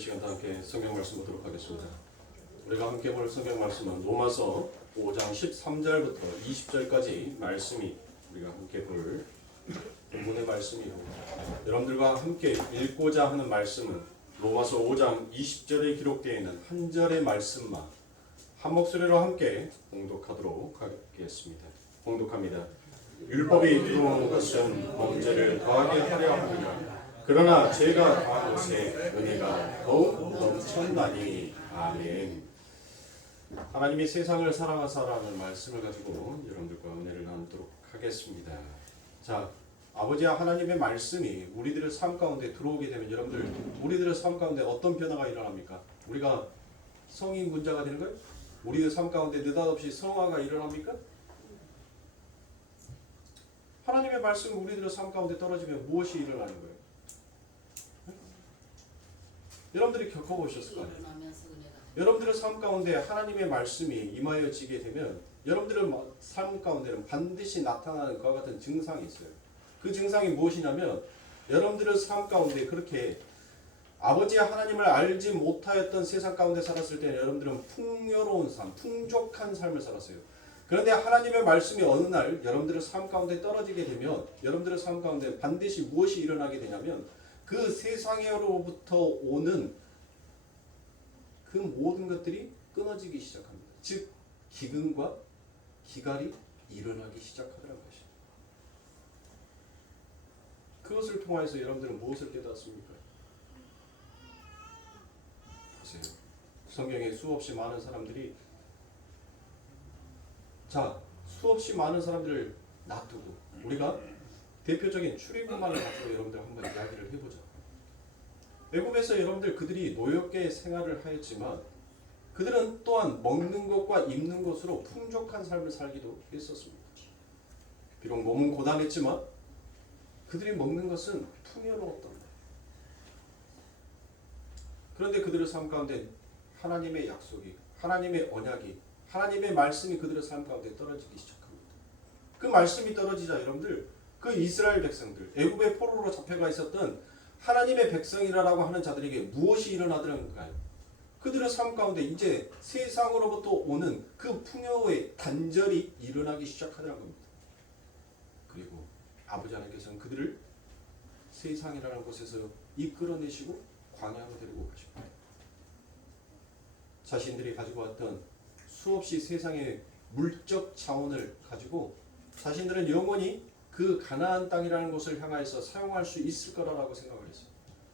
시간 다 함께 성경 말씀 보도록 하겠습니다. 우리가 함께 볼 성경 말씀은 로마서 5장 13절부터 20절까지 말씀이 우리가 함께 볼 본문의 말씀이고, 여러분들과 함께 읽고자 하는 말씀은 로마서 5장 20절에 기록되어 있는 한 절의 말씀만 한 목소리로 함께 봉독하도록 하겠습니다. 봉독합니다. 율법이 들어온 것은 범죄를 더하게 하려 함이라. 그러나 죄가 더한 것에 은혜가 더욱 넘쳤나니. 아멘. 하나님이 세상을 사랑하사라는 말씀을 가지고 여러분들과 은혜를 나누도록 하겠습니다. 자, 아버지와 하나님의 말씀이 우리들의 삶 가운데 들어오게 되면 여러분들, 우리들의 삶 가운데 어떤 변화가 일어납니까? 우리가 성인 군자가 되는 거예요? 우리의 삶 가운데 느닷없이 성화가 일어납니까? 하나님의 말씀이 우리들의 삶 가운데 떨어지면 무엇이 일어나는 거예요? 여러분들이 겪어보셨을 거 아니에요? 여러분들의 삶 가운데 하나님의 말씀이 임하여지게 되면 여러분들의 삶 가운데는 반드시 나타나는 그와 같은 증상이 있어요. 그 증상이 무엇이냐면, 여러분들의 삶 가운데 그렇게 아버지 하나님을 알지 못하였던 세상 가운데 살았을 때는 여러분들은 풍요로운 삶, 풍족한 삶을 살았어요. 그런데 하나님의 말씀이 어느 날 여러분들의 삶 가운데 떨어지게 되면 여러분들의 삶 가운데 반드시 무엇이 일어나게 되냐면, 그 세상으로부터 오는 그 모든 것들이 끊어지기 시작합니다. 즉, 기근과 기갈이 일어나기 시작하더라는 것입니다. 그것을 통하여서 여러분들은 무엇을 깨닫습니까? 보세요. 성경에 수없이 많은 사람들이, 수없이 많은 사람들을 놔두고 우리가 대표적인 출애굽만을 가지고 여러분들 한번 이야기를 해보자. 애굽에서 여러분들 그들이 노엽게 생활을 하였지만 그들은 또한 먹는 것과 입는 것으로 풍족한 삶을 살기도 했었습니다. 비록 몸은 고단했지만 그들이 먹는 것은 풍요로웠던 거예요. 그런데 그들의 삶 가운데 하나님의 약속이, 하나님의 언약이, 하나님의 말씀이 그들의 삶 가운데 떨어지기 시작합니다. 그 말씀이 떨어지자 여러분들, 그 이스라엘 백성들, 애굽의 포로로 잡혀가 있었던 하나님의 백성이라고 하는 자들에게 무엇이 일어나더란가요? 그들의 삶 가운데 이제 세상으로부터 오는 그 풍요의 단절이 일어나기 시작하더란 겁니다. 그리고 아버지 하나님께서는 그들을 세상이라는 곳에서 이끌어내시고 광야로 데리고 가십니다. 자신들이 가지고 왔던 수없이 세상의 물적 자원을 가지고 자신들은 영원히 그 가나안 땅이라는 곳을 향하여서 사용할 수 있을 거라고 생각을 했어요.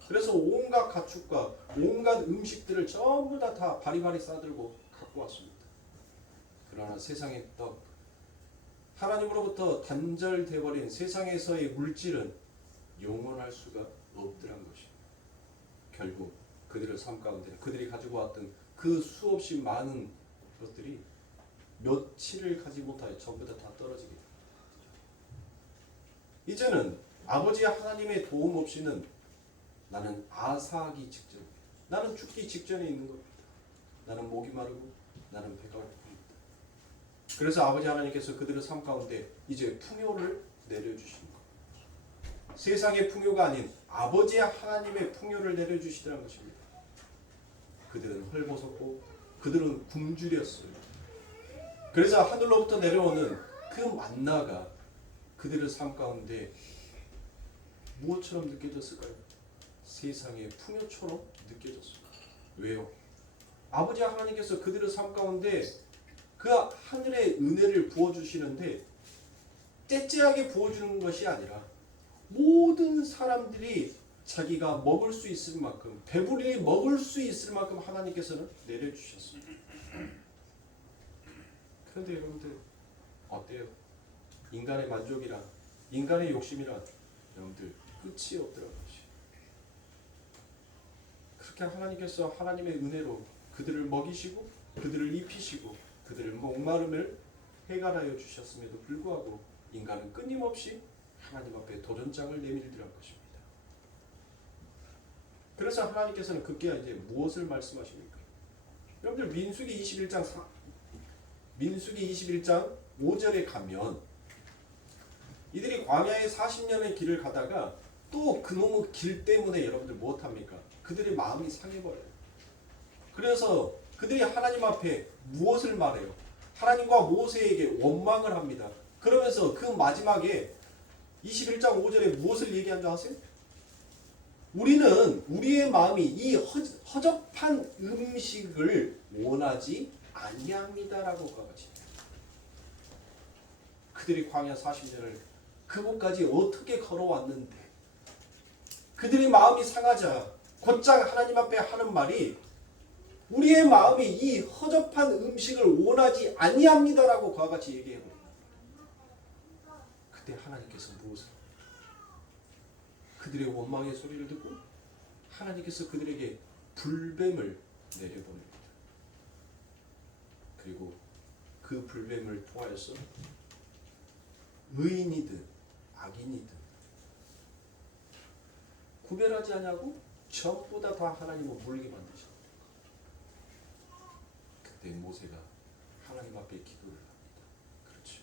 그래서 온갖 가축과 온갖 음식들을 전부 다 바리바리 싸들고 갖고 왔습니다. 그러나 세상의 떡, 하나님으로부터 단절되어버린 세상에서의 물질은 영원할 수가 없더란 것입니다. 결국 그들의 삶 가운데 그들이 가지고 왔던 그 수없이 많은 것들이 며칠을 가지 못하여 전부 다 떨어지게 됩니다. 이제는 아버지 하나님의 도움 없이는 나는 아사하기 직전, 나는 죽기 직전에 있는 겁니다. 나는 목이 마르고 나는 배가 고픕니다. 그래서 아버지 하나님께서 그들의 삶 가운데 이제 풍요를 내려주시는 겁니다. 세상의 풍요가 아닌 아버지 하나님의 풍요를 내려주시더란 것입니다. 그들은 헐벗었고 그들은 굶주렸어요. 그래서 하늘로부터 내려오는 그 만나가 그들의 삶 가운데 무엇처럼 느껴졌을까요? 세상의 풍요처럼 느껴졌습니다. 왜요? 아버지 하나님께서 그들의 삶 가운데 그 하늘의 은혜를 부어주시는데 째째하게 부어주는 것이 아니라 모든 사람들이 자기가 먹을 수 있을 만큼, 배부리 먹을 수 있을 만큼 하나님께서는 내려주셨습니다. 그런데 여러분들 어때요? 인간의 만족이란, 인간의 욕심이란 여러분들 끝이 없더라는 것이. 그렇게 하나님께서 하나님의 은혜로 그들을 먹이시고 그들을 입히시고 그들의 목마름을 해결하여 주셨음에도 불구하고 인간은 끊임없이 하나님 앞에 도전장을 내밀더란 것입니다. 그래서 하나님께서는 급기야 이제 무엇을 말씀하십니까? 여러분들 민수기 21장 5절에 가면 이들이 광야의 40년의 길을 가다가 또 또 그놈의 길 때문에 여러분들 무엇합니까? 그들의 마음이 상해버려요. 그래서 그들이 하나님 앞에 무엇을 말해요? 하나님과 모세에게 원망을 합니다. 그러면서 그 마지막에 21장 5절에 무엇을 얘기한 줄 아세요? 우리는 우리의 마음이 이 허접한 음식을 원하지 아니합니다라고 같이 그들이 광야 40년을 그곳까지 어떻게 걸어왔는데 그들의 마음이 상하자 곧장 하나님 앞에 하는 말이 우리의 마음이 이 허접한 음식을 원하지 아니합니다라고 그와 같이 얘기해버립니다. 그때 하나님께서 무엇을 그들의 원망의 소리를 듣고 하나님께서 그들에게 불뱀을 내려보냅니다. 그리고 그 불뱀을 통하여서 의인이든 악인이든 구별하지 않냐고 전부 다 하나님을 물게 만드셨다. 그때 모세가 하나님 앞에 기도를 합니다. 그렇죠.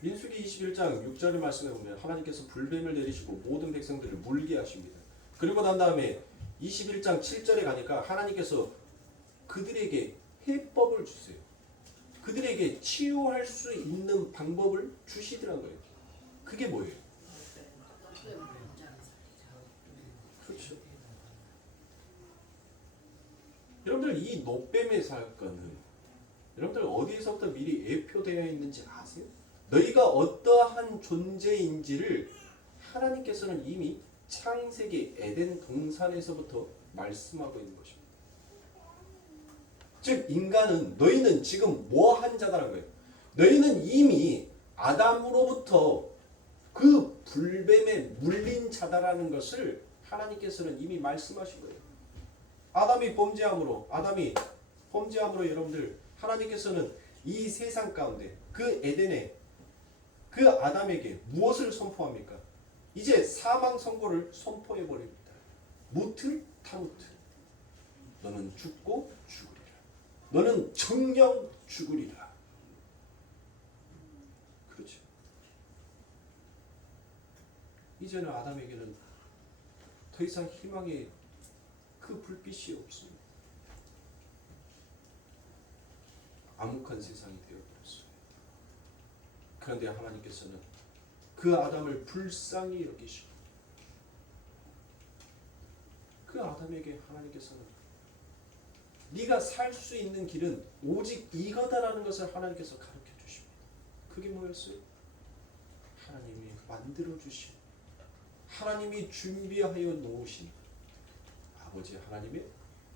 민수기 21장 6절의 말씀에 보면 하나님께서 불뱀을 내리시고 모든 백성들을 물게 하십니다. 그리고 난 다음에 21장 7절에 가니까 하나님께서 그들에게 해법을 주세요. 그들에게 치유할 수 있는 방법을 주시더라고요. 그게 뭐예요? 그렇죠. 여러분들 이 노뱀의 사건은 여러분들 어디에서부터 미리 예표되어 있는지 아세요? 너희가 어떠한 존재인지를 하나님께서는 이미 창세기 에덴 동산에서부터 말씀하고 있는 것입니다. 즉 인간은 너희는 지금 뭐한 자다라는 거예요. 너희는 이미 아담으로부터 그 불뱀에 물린 자다라는 것을 하나님께서는 이미 말씀하신 거예요. 아담이 범죄함으로 여러분들 하나님께서는 이 세상 가운데 그 에덴에 그 아담에게 무엇을 선포합니까? 이제 사망 선고를 선포해 버립니다. 무트 타무트. 너는 죽고 죽으리라. 너는 정령 죽으리라. 그렇죠. 이제는 아담에게는 더 이상 희망의 그 불빛이 없습니다. 암흑한 세상이 되어버렸어요. 그런데 하나님께서는 그 아담을 불쌍히 여기시고 그 아담에게 하나님께서는 네가 살 수 있는 길은 오직 이거다라는 것을 하나님께서 가르쳐 주십니다. 그게 뭐였어요? 하나님이 만들어 주신 하나님이 준비하여 놓으신 아버지 하나님의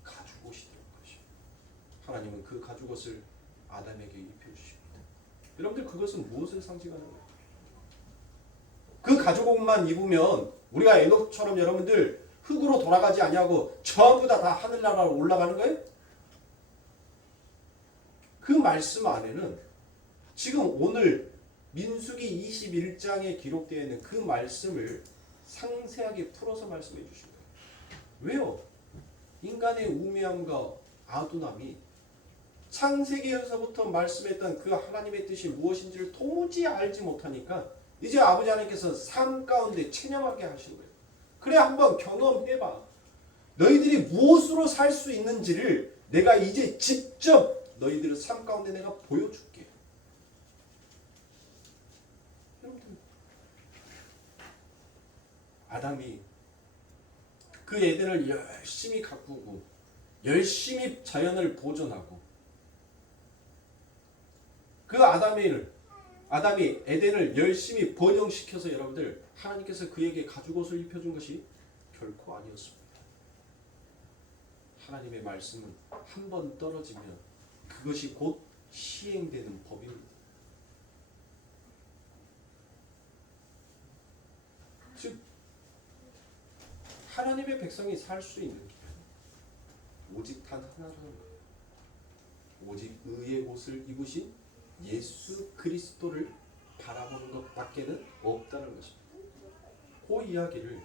가죽옷이라는 것이요. 하나님은 그 가죽옷을 아담에게 입혀주십니다. 여러분들 그것은 무엇을 상징하는 거예요? 그 가죽옷만 입으면 우리가 에녹처럼 여러분들 흙으로 돌아가지 아니하고 전부 다 하늘나라로 올라가는 거예요? 그 말씀 안에는 지금 오늘 민수기 21장에 기록되어 있는 그 말씀을 상세하게 풀어서 말씀해 주신 거예요. 왜요? 인간의 우매함과 아둔함이 창세기에서부터 말씀했던 그 하나님의 뜻이 무엇인지를 도무지 알지 못하니까 이제 아버지 하나님께서 삶 가운데 체념하게 하신 거예요. 그래 한번 경험해봐. 너희들이 무엇으로 살 수 있는지를 내가 이제 직접 너희들의 삶 가운데 내가 보여줄게. 여러분들 아담이 그 에덴을 열심히 가꾸고 열심히 자연을 보존하고 그 아담이 에덴을 열심히 번영시켜서 여러분들 하나님께서 그에게 가죽옷을 입혀준 것이 결코 아니었습니다. 하나님의 말씀은 한 번 떨어지면 그것이 곧 시행되는 법입니다. 즉 하나님의 백성이 살 수 있는 길은 오직 단 하나라는 거예요. 오직 의의 옷을 입으신 예수 그리스도를 바라보는 것밖에는 없다는 것입니다. 그 이야기를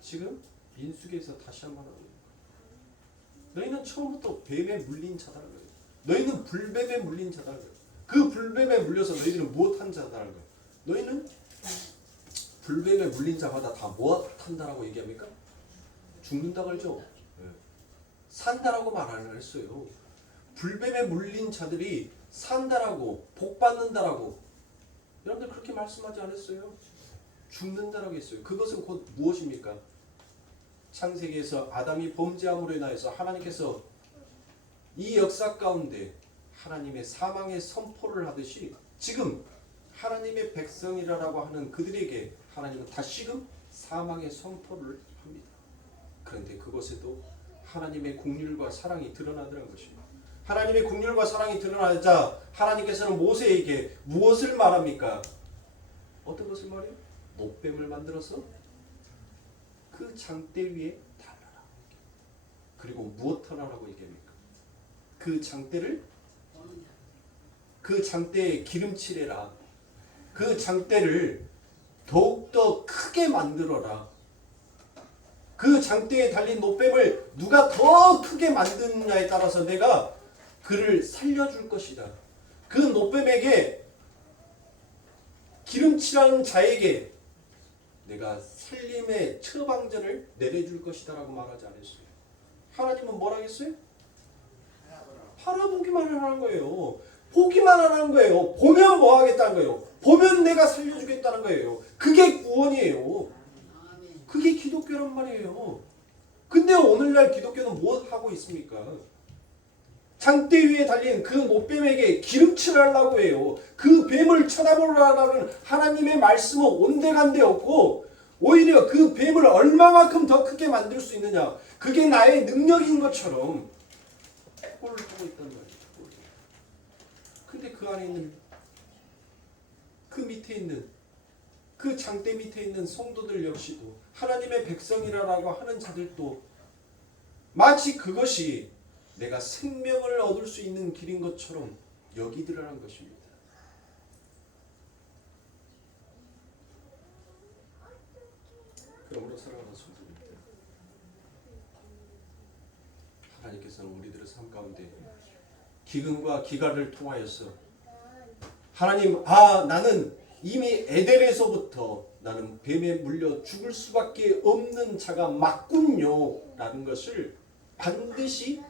지금 민수기에서 다시 한번 하고 있는 거예요. 너희는 처음부터 뱀에 물린 자다라는 거예요. 너희는 불뱀에 물린 자다라는 거예요. 그 불뱀에 물려서 너희들은 무엇한 자다라는 거야? 너희는 불뱀에 물린 자마다 다 무엇한다라고 얘기합니까? 죽는다 그러죠. 네. 산다라고 말 안 했어요. 불뱀에 물린 자들이 산다라고 복 받는다라고 여러분들 그렇게 말씀하지 않았어요? 죽는다라고 했어요. 그것은 곧 무엇입니까? 창세기에서 아담이 범죄함으로 인하여서 하나님께서 이 역사 가운데 하나님의 사망의 선포를 하듯이 지금 하나님의 백성이라고 하는 그들에게 하나님은 다시금 사망의 선포를 합니다. 그런데 그것에도 하나님의 긍휼과 사랑이 드러나더라는 것입니다. 하나님의 긍휼과 사랑이 드러나자 하나님께서는 모세에게 무엇을 말합니까? 어떤 것을 말해요? 노뱀을 만들어서 그 장대 위에 달라라. 그리고 무엇 하라라고 얘기합니까? 그 장대에 기름칠해라. 그 장대를 더욱더 크게 만들어라. 그 장대에 달린 노뱀을 누가 더 크게 만드느냐에 따라서 내가 그를 살려줄 것이다. 그 노뱀에게 기름칠하는 자에게 내가 살림의 처방전을 내려줄 것이다 라고 말하지 않았어요. 하나님은 뭐라 했어요? 바라보기만 하라는 거예요. 보기만 하라는 거예요. 보면 뭐 하겠다는 거예요. 보면 내가 살려주겠다는 거예요. 그게 구원이에요. 그게 기독교란 말이에요. 근데 오늘날 기독교는 뭐 하고 있습니까? 장대 위에 달린 그 노뱀에게 기름칠하려고 해요. 그 뱀을 쳐다보라는 하나님의 말씀은 온데간데 없고 오히려 그 뱀을 얼마만큼 더 크게 만들 수 있느냐. 그게 나의 능력인 것처럼 꼴을 보고 있단 말이에요. 근데 그 안에 있는 그 밑에 있는 그 장대 밑에 있는 성도들 역시도 하나님의 백성이라고 하는 자들도 마치 그것이 내가 생명을 얻을 수 있는 길인 것처럼 여기더라는 것입니다. 그러므로 사랑하는 성도님들, 하나님께서는 우리들의 삶 가운데 기근과 기갈을 통하여서 하나님, 나는 이미 에덴에서부터 나는 뱀에 물려 죽을 수밖에 없는 자가 맞군요 라는 것을 반드시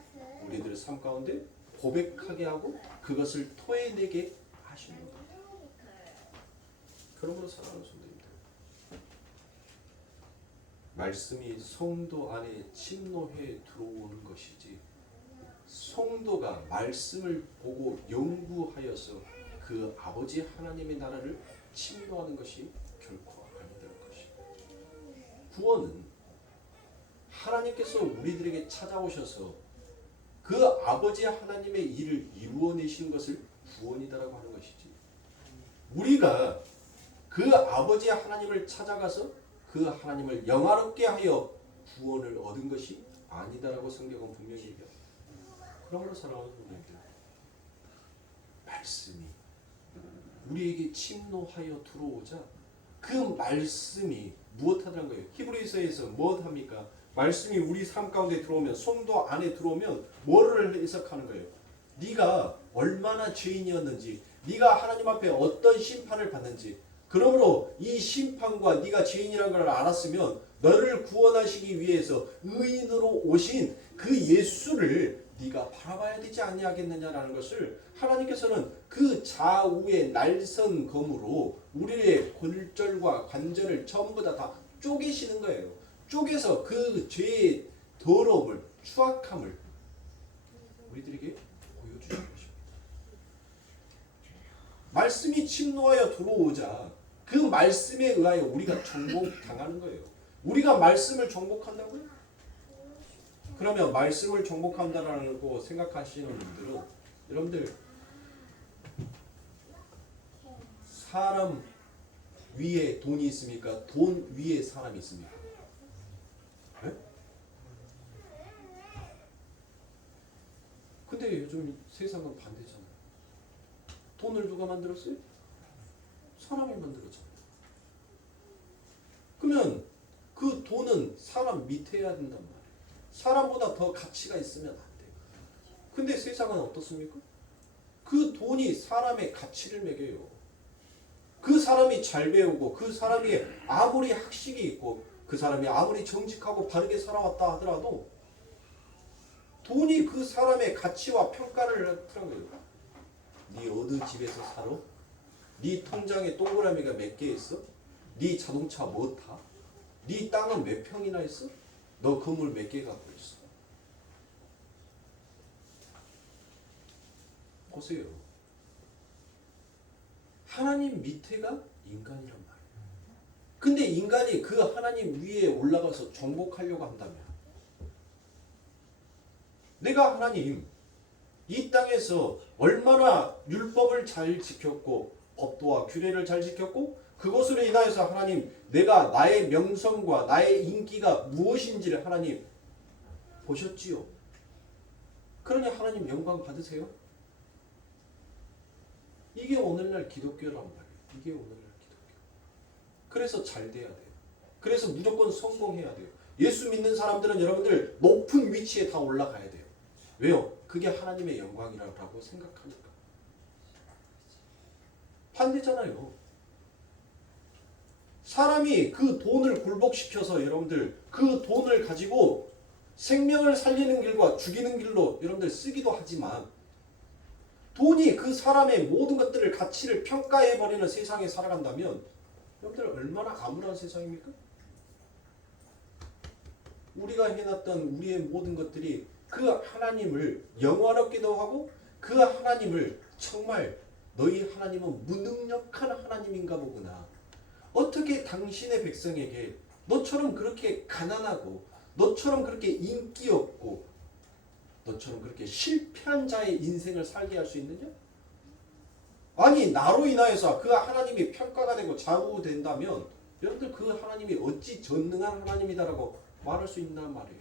우리들의 삶 가운데 고백하게 하고 그것을 토해내게 하시는 거예요. 그러므로 사랑하는 성도님들, 말씀이 성도 안에 침노해 들어오는 것이지 성도가 말씀을 보고 연구하여서 그 아버지 하나님의 나라를 침노하는 것이 결코 아니될 것입니다. 구원은 하나님께서 우리들에게 찾아오셔서 그 아버지 하나님의 일을 이루어내시는 것을 구원이다라고 하는 것이지, 우리가 그 아버지 하나님을 찾아가서 그 하나님을 영화롭게 하여 구원을 얻은 것이 아니다라고 성경은 분명히 얘기합니다. 그러므로 사랑하는 분들, 말씀이 우리에게 침노하여 들어오자 그 말씀이 무엇하다는 거예요? 히브리서에서 무엇합니까? 말씀이 우리 삶 가운데 들어오면, 성도 안에 들어오면 뭐를 해석하는 거예요? 네가 얼마나 죄인이었는지, 네가 하나님 앞에 어떤 심판을 받는지, 그러므로 이 심판과 네가 죄인이라는 걸 알았으면 너를 구원하시기 위해서 의인으로 오신 그 예수를 네가 바라봐야 되지 아니하겠느냐라는 것을 하나님께서는 그 좌우의 날선 검으로 우리의 골절과 관절을 전부 다 쪼개시는 거예요. 쪼개서 그 죄의 더러움을, 추악함을 우리들에게 보여주시는 것입니다. 말씀이 침노하여 들어오자 그 말씀에 의하여 우리가 정복당하는 거예요. 우리가 말씀을 정복한다고요? 그러면 말씀을 정복한다라고 생각하시는 분들은, 여러분들 사람 위에 돈이 있습니까? 돈 위에 사람이 있습니까? 네? 근데 요즘 세상은 반대잖아요. 돈을 누가 만들었어요? 사람이 만들었잖아요. 그러면 그 돈은 사람 밑에 해야 된단 말이에요. 사람보다 더 가치가 있으면 안 돼요. 근데 세상은 어떻습니까? 그 돈이 사람의 가치를 매겨요. 그 사람이 잘 배우고 그 사람이 아무리 학식이 있고 그 사람이 아무리 정직하고 바르게 살아왔다 하더라도 돈이 그 사람의 가치와 평가를 하더라고요. 네 어느 집에서 살아? 네 통장에 동그라미가 몇 개 있어? 네 자동차 뭐 타? 네 땅은 몇 평이나 있어? 너 건물 몇 개 갖고 있어? 보세요. 하나님 밑에가 인간이란 말이에요. 근데 인간이 그 하나님 위에 올라가서 정복하려고 한다면 내가 하나님 이 땅에서 얼마나 율법을 잘 지켰고 법도와 규례를 잘 지켰고 그것으로 인하여서 하나님 내가 나의 명성과 나의 인기가 무엇인지를 하나님 보셨지요. 그러니 하나님 영광 받으세요. 이게 오늘날 기독교란 말이에요. 이게 오늘날 기독교. 그래서 잘 돼야 돼요. 그래서 무조건 성공해야 돼요. 예수 믿는 사람들은 여러분들 높은 위치에 다 올라가야 돼요. 왜요? 그게 하나님의 영광이라고 생각하니까. 반대잖아요. 사람이 그 돈을 굴복시켜서 여러분들 그 돈을 가지고 생명을 살리는 길과 죽이는 길로 여러분들 쓰기도 하지만 돈이 그 사람의 모든 것들을 가치를 평가해버리는 세상에 살아간다면 여러분들 얼마나 암울한 세상입니까? 우리가 해놨던 우리의 모든 것들이 그 하나님을 영원하기도 하고 그 하나님을 정말 너희 하나님은 무능력한 하나님인가 보구나. 어떻게 당신의 백성에게 너처럼 그렇게 가난하고 너처럼 그렇게 인기 없고 너처럼 그렇게 실패한 자의 인생을 살게 할 수 있느냐? 아니 나로 인하여서 그 하나님이 평가가 되고 좌우된다면 여러분들 그 하나님이 어찌 전능한 하나님이다라고 말할 수 있단 말이에요.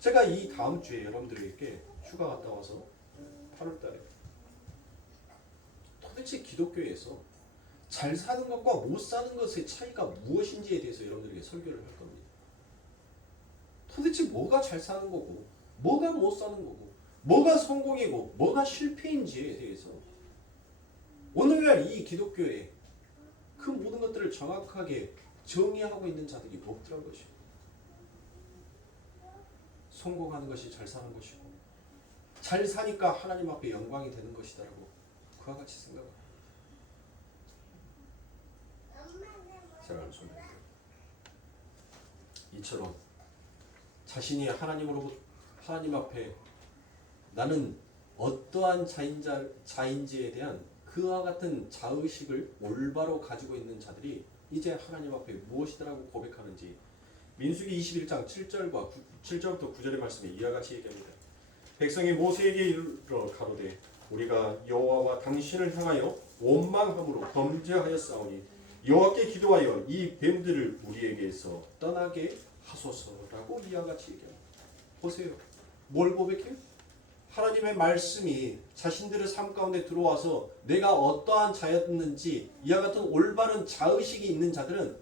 제가 이 다음 주에 여러분들에게 휴가 갔다 와서 8월 달에 도대체 기독교에서 잘 사는 것과 못 사는 것의 차이가 무엇인지에 대해서 여러분들에게 설교를 할 겁니다. 도대체 뭐가 잘 사는 거고 뭐가 못 사는 거고 뭐가 성공이고 뭐가 실패인지에 대해서 오늘날 이 기독교에 그 모든 것들을 정확하게 정의하고 있는 자들이 없더란 것이고 성공하는 것이 잘 사는 것이고 잘 사니까 하나님 앞에 영광이 되는 것이다라고 그와 같이 생각합니다. 제가 이처럼 자신이 하나님 앞에 나는 어떠한 자인지에 대한 그와 같은 자의식을 올바로 가지고 있는 자들이 이제 하나님 앞에 무엇이더라고 고백하는지 민수기 21장 7절부터 9절의 말씀에 이와 같이 얘기합니다. 백성이 모세에게 이르러 가로되 우리가 여호와와 당신을 향하여 원망함으로 범죄하였사오니 여호와께 기도하여 이 뱀들을 우리에게서 떠나게 하소서라고 이와 같이 얘기합니다. 보세요. 뭘 고백해요? 하나님의 말씀이 자신들의 삶 가운데 들어와서 내가 어떠한 자였는지 이와 같은 올바른 자의식이 있는 자들은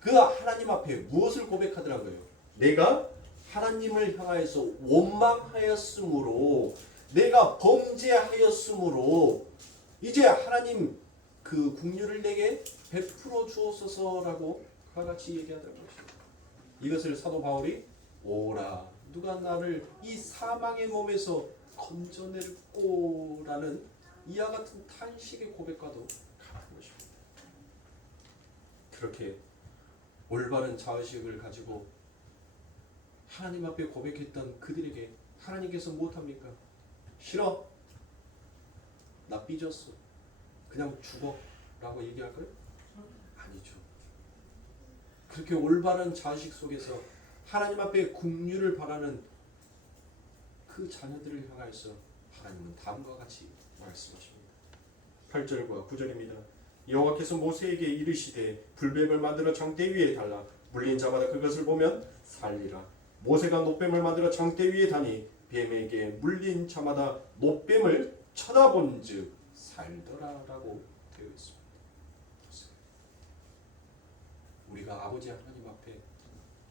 그 하나님 앞에 무엇을 고백하더라고요. 내가 하나님을 향하여서 원망하였으므로 내가 범죄하였으므로 이제 하나님 그 긍휼을 내게 베풀어 주옵소서라고 그와 같이 얘기하더라는 것입니다. 이것을 사도 바울이 오라 누가 나를 이 사망의 몸에서 건져낼꼬라는 이와 같은 탄식의 고백과도 같은 것입니다. 그렇게 올바른 자의식을 가지고 하나님 앞에 고백했던 그들에게 하나님께서 무엇합니까? 싫어. 나 삐졌어. 그냥 죽어. 라고 얘기할까요? 아니죠. 그렇게 올바른 자의식 속에서 하나님 앞에 긍휼을 바라는 그 자녀들을 향하여서 하나님은 다음과 같이 말씀하십니다. 8절과 9절입니다. 여호와께서 모세에게 이르시되 불뱀을 만들어 장대 위에 달라 물린 자마다 그것을 보면 살리라. 모세가 놋뱀을 만들어 장대 위에 다니 뱀에게 물린 자마다 놋뱀을 쳐다본즉 살더라라고 되어 있습니다. 우리가 아버지 하나님 앞에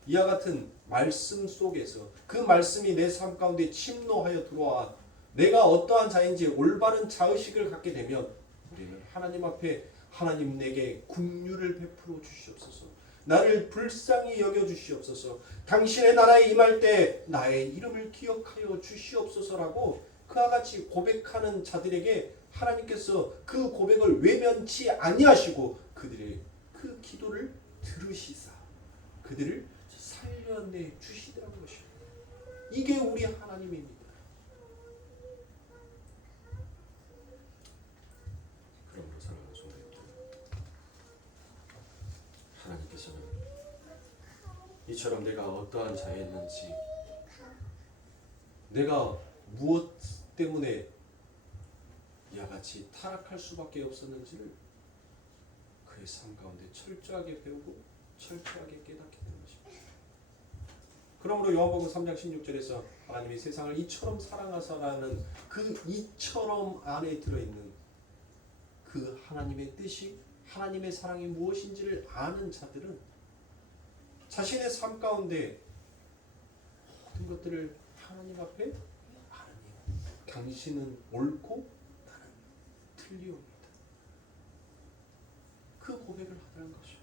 이와 같은 말씀 속에서 그 말씀이 내 삶 가운데 침노하여 들어와 내가 어떠한 자인지 올바른 자의식을 갖게 되면 우리는 하나님 앞에 하나님 내게 긍휼을 베풀어 주시옵소서. 나를 불쌍히 여겨 주시옵소서. 당신의 나라에 임할 때 나의 이름을 기억하여 주시옵소서라고 그와 같이 고백하는 자들에게 하나님께서 그 고백을 외면치 아니하시고 그들의 그 기도를 들으시사 그들을 살려내 주시더라는 것입니다. 이게 우리 하나님입니다. 그러므로 사랑하는 성도님들, 하나님께서는 이처럼 내가 어떠한 자였는지, 내가 무엇 때문에 이와 같이 타락할 수밖에 없었는지를 그의 삶 가운데 철저하게 배우고 철저하게 깨닫게 되는 것입니다. 그러므로 요한복음 3장 16절에서 하나님이 세상을 이처럼 사랑하사라는 그 이처럼 안에 들어있는 그 하나님의 뜻이 하나님의 사랑이 무엇인지를 아는 자들은 자신의 삶 가운데 모든 것들을 하나님 앞에 하나님 당신은 옳고 나는 틀리옵니다. 그 고백을 하라는 것이죠.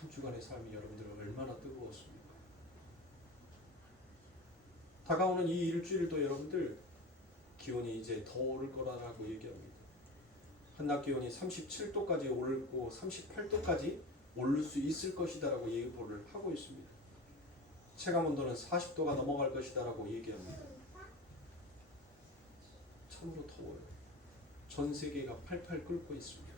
한 주간의 삶이 여러분들은 얼마나 뜨거웠습니까? 다가오는 이 일주일도 여러분들 기온이 이제 더 오를 거라고 얘기합니다. 한낮 기온이 37도까지 오르고 38도까지 오를 수 있을 것이다라고 예보를 하고 있습니다. 체감 온도는 40도가 넘어갈 것이다라고 얘기합니다. 참으로 더워요. 전 세계가 팔팔 끓고 있습니다.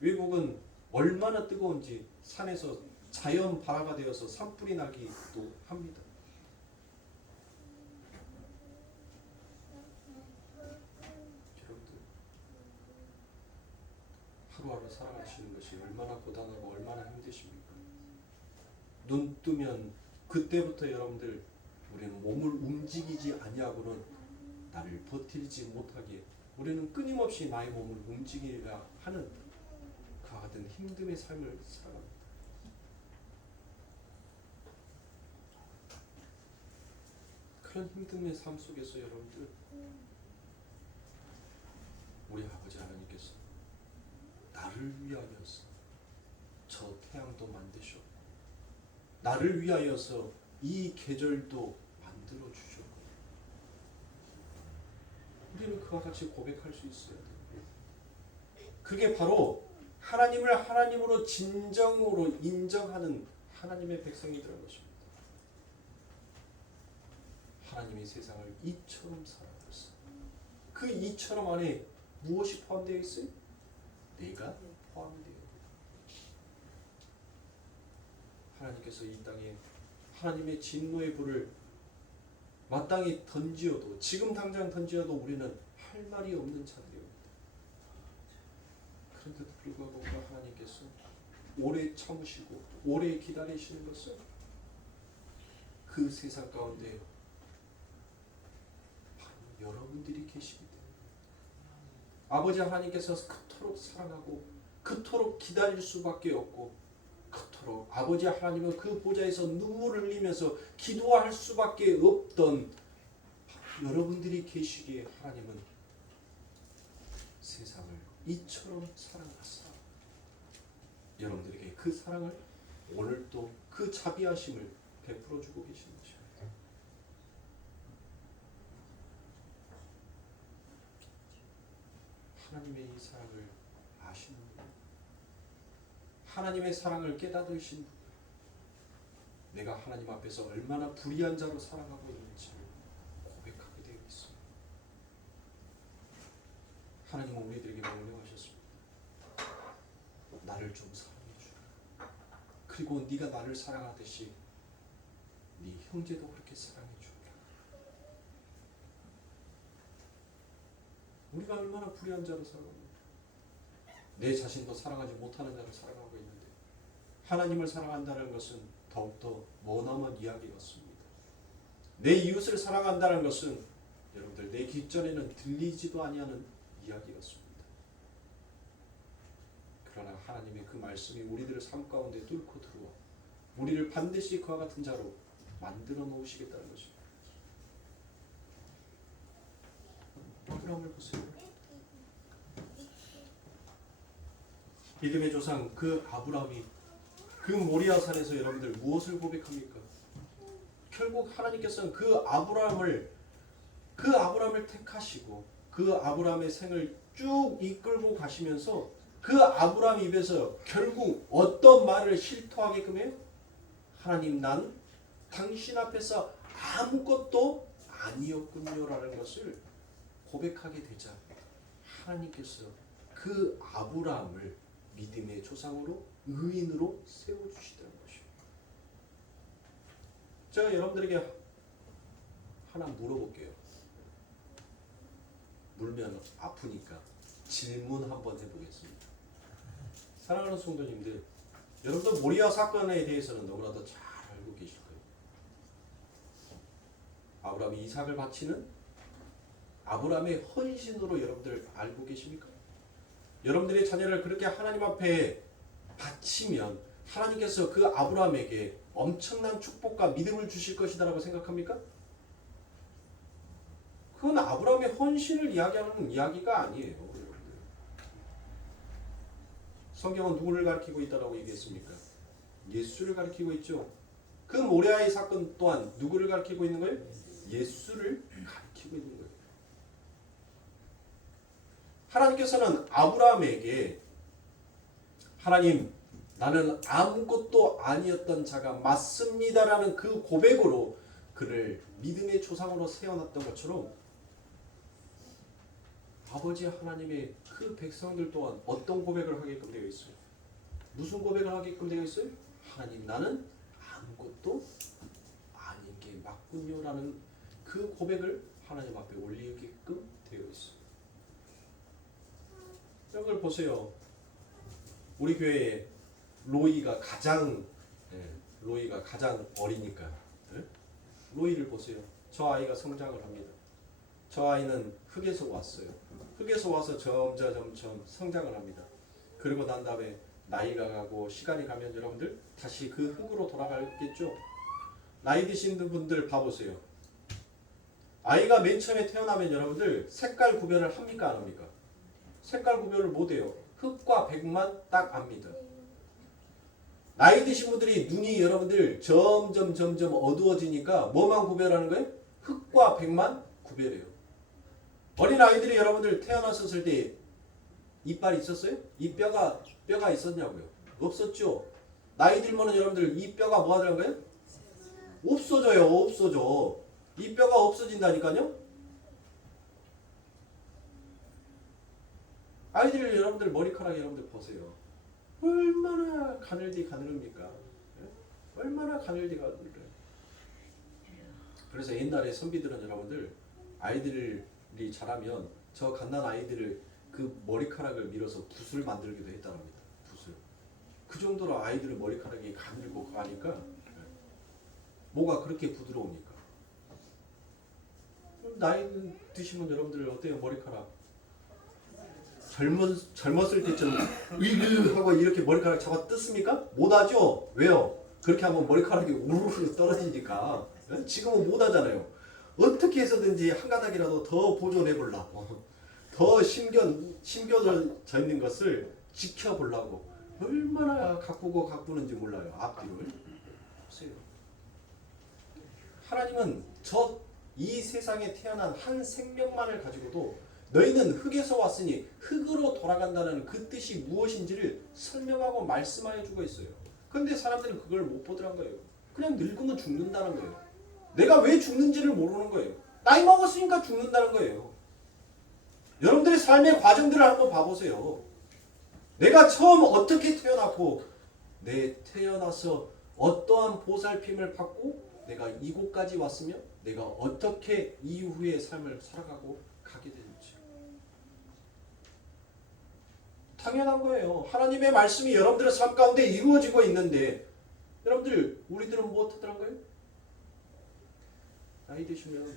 외국은 얼마나 뜨거운지 산에서 자연 발화가 되어서 산불이 나기도 합니다. 여러분들 하루하루 살아가시는 것이 얼마나 고단하고 얼마나 힘드십니까? 눈 뜨면 그때부터 여러분들 우리는 몸을 움직이지 아니하고는 나를 버틸지 못하게 우리는 끊임없이 나의 몸을 움직이려 하는 그와 같은 힘듦의 삶을 살아갑니다. 그런 힘듦의 삶 속에서 여러분들 우리 아버지 하나님께서 나를 위하여서 저 태양도 만드셨고 나를 위하여서 이 계절도 만들어 주셨고 우리는 그와 같이 고백할 수 있어야 돼요. 그게 바로 하나님을 하나님으로 진정으로 인정하는 하나님의 백성이라는 것입니다. 하나님이 세상을 이처럼 사랑하셨어. 그 이처럼 안에 무엇이 포함되어 있어요? 내가 포함되어 있다. 하나님께서 이 땅에 하나님의 진노의 불을 마땅히 던지어도 지금 당장 던지어도 우리는 할 말이 없는 자들입니다. 그런데도 불구하고 하나님께서 오래 참으시고 오래 기다리시는 것은 그 세상 가운데 바로 여러분들이 계시기 때문에 아버지 하나님께서 그토록 사랑하고 그토록 기다릴 수밖에 없고 그토록 아버지 하나님은 그 보좌에서 눈물을 흘리면서 기도할 수밖에 없던 여러분들이 계시기에 하나님은 세상을 이처럼 사랑하사 여러분들에게 그 사랑을 오늘도 그 자비하심을 베풀어 주고 계시는 것입니다. 하나님의 이 사랑을 아시는 분, 하나님의 사랑을 깨닫으신 분, 내가 하나님 앞에서 얼마나 불의한 자로 살아가고 있는지를 고백하게 되어 있습니다. 하나님은 우리들에게 명령하셨습니다. 나를 좀 사랑해 주라. 그리고 네가 나를 사랑하듯이 네 형제도 그렇게 사랑해 주라. 우리가 얼마나 불의한 자로 살아갑니까? 내 자신도 사랑하지 못하는 자로 살아가고 있는데 하나님을 사랑한다는 것은 더욱더 머나먼 이야기 같습니다. 내 이웃을 사랑한다는 것은 여러분들 내 귓전에는 들리지도 아니하는 이야기 같습니다. 그러나 하나님의 그 말씀이 우리들의 삶 가운데 뚫고 들어와 우리를 반드시 그와 같은 자로 만들어 놓으시겠다는 것입니다. 아브라함을 보세요. 믿음의 조상 그 아브라함이 그 모리아 산에서 여러분들 무엇을 고백합니까? 결국 하나님께서는 그 아브라함을 택하시고 그 아브라함의 생을 쭉 이끌고 가시면서 그 아브라함 입에서 결국 어떤 말을 실토하게끔 해요? 하나님, 난 당신 앞에서 아무것도 아니었군요라는 것을 고백하게 되자 하나님께서 그 아브라함을 믿음의 조상으로 의인으로 세워주시다는 것입니다. 제가 여러분들에게 하나 물어볼게요. 물면 아프니까 질문 한번 해보겠습니다. 사랑하는 성도님들, 여러분들 모리아 사건에 대해서는 너무나도 잘 알고 계실 거예요. 아브라함이 이삭을 바치는 아브라함의 헌신으로 여러분들 알고 계십니까? 여러분들의 자녀를 그렇게 하나님 앞에 바치면 하나님께서 그 아브라함에게 엄청난 축복과 믿음을 주실 것이다라고 생각합니까? 그건 아브라함의 헌신을 이야기하는 이야기가 아니에요. 여러분들. 성경은 누구를 가리키고 있다라고 얘기했습니까? 예수를 가리키고 있죠. 그 모리아의 사건 또한 누구를 가리키고 있는 거예요? 예수를 가리키고 있는 거예요. 하나님께서는 아브라함에게 하나님, 나는 아무것도 아니었던 자가 맞습니다라는 그 고백으로 그를 믿음의 조상으로 세워놨던 것처럼 아버지 하나님의 그 백성들 또한 어떤 고백을 하게끔 되어 있어요? 무슨 고백을 하게끔 되어 있어요? 하나님, 나는 아무것도 아닌 게 맞군요라는 그 고백을 하나님 앞에 올리게끔 되어 있어요. 여러분 보세요. 우리 교회에 로이가 가장 어리니까 로이를 보세요. 저 아이가 성장을 합니다. 저 아이는 흙에서 왔어요. 흙에서 와서 점점 성장을 합니다. 그리고 난 다음에 나이가 가고 시간이 가면 여러분들 다시 그 흙으로 돌아가겠죠. 나이 드신 분들 봐보세요. 아이가 맨 처음에 태어나면 여러분들 색깔 구별을 합니까 안 합니까? 색깔 구별을 못해요. 흙과 백만 딱 압니다. 나이 드신 분들이 눈이 여러분들 점점 어두워지니까 뭐만 구별하는 거예요? 흙과 백만 구별해요. 어린 아이들이 여러분들 태어났었을 때 이빨 있었어요? 이 뼈가 있었냐고요? 없었죠. 나이 들면은 여러분들 이 뼈가 뭐 하더란 거예요? 없어져. 이 뼈가 없어진다니까요. 아이들 여러분들 머리카락 여러분들 보세요. 얼마나 가늘입니까? 얼마나 가늘어요. 그래서 옛날에 선비들은 여러분들 아이들이 자라면 저 갓난 아이들을 그 머리카락을 밀어서 붓을 만들기도 했다랍니다. 붓을. 그 정도로 아이들의 머리카락이 가늘고 가니까 뭐가 그렇게 부드러우니까. 나이 드시면 여러분들 어때요? 머리카락 젊었을 때처럼 으이그 하고 이렇게 머리카락 잡아 뜯습니까? 못하죠? 왜요? 그렇게 하면 머리카락이 우르르 떨어지니까. 지금은 못하잖아요. 어떻게 해서든지 한 가닥이라도 더 보존해 보려고, 더 심겨져 있는 것을 지켜보려고 얼마나 가꾸는지 몰라요. 앞뒤를 보세요. 하나님은 이 세상에 태어난 한 생명만을 가지고도 너희는 흙에서 왔으니 흙으로 돌아간다는 그 뜻이 무엇인지를 설명하고 말씀하여 주고 있어요. 그런데 사람들은 그걸 못 보더란 거예요. 그냥 늙으면 죽는다는 거예요. 내가 왜 죽는지를 모르는 거예요. 나이 먹었으니까 죽는다는 거예요. 여러분들의 삶의 과정들을 한번 봐보세요. 내가 처음 어떻게 태어났고 태어나서 어떠한 보살핌을 받고 내가 이곳까지 왔으며 내가 어떻게 이후의 삶을 살아가고 가게 되는지. 당연한 거예요. 하나님의 말씀이 여러분들의 삶 가운데 이루어지고 있는데 여러분들 우리들은 뭐 하더란 거예요? 나이 드시면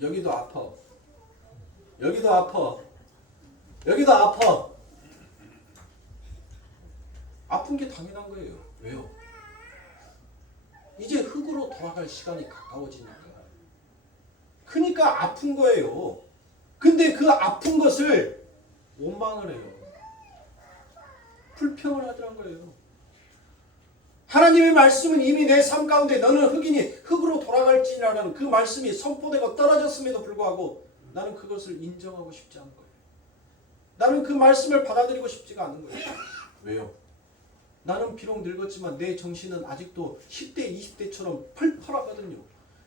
여기도 아파. 여기도 아파. 아픈 게 당연한 거예요. 왜요? 이제 흙으로 돌아갈 시간이 가까워지니까. 그러니까 아픈 거예요. 근데 그 아픈 것을 원망을 해요. 불평을 하더란 거예요. 하나님의 말씀은 이미 내 삶 가운데 너는 흙이니 흙으로 돌아갈지라는 그 말씀이 선포되고 떨어졌음에도 불구하고 나는 그것을 인정하고 싶지 않은 거예요. 나는 그 말씀을 받아들이고 싶지가 않은 거예요. 왜요? 나는 비록 늙었지만 내 정신은 아직도 10대, 20대처럼 펄펄하거든요.